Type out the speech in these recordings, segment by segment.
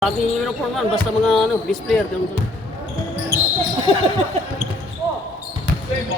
Laging uniform man, basta mga ano, base player, ganun ko. Primo.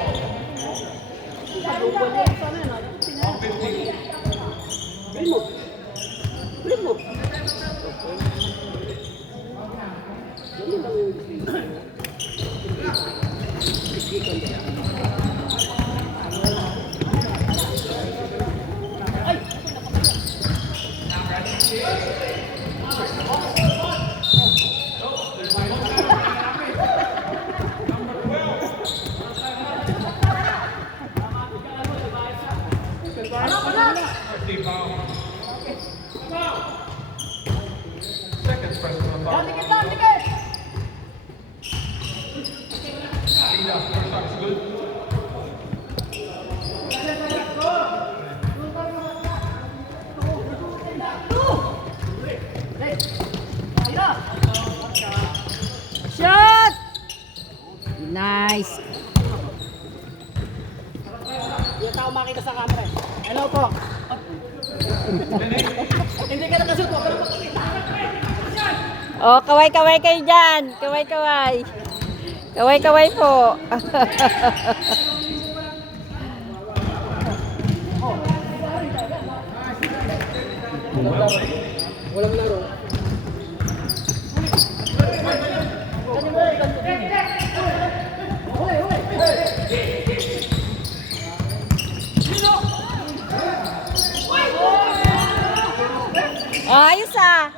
Second press on the ball. First shot is good. Shot! Nice. Hindi tao makita sa camera eh. Hello po. Hindi ka nakasuot po, pero makikita. Oh, kaway-kaway kayo dyan. Kaway-kaway. Kaway-kaway po. Walang laro. Ayos ah.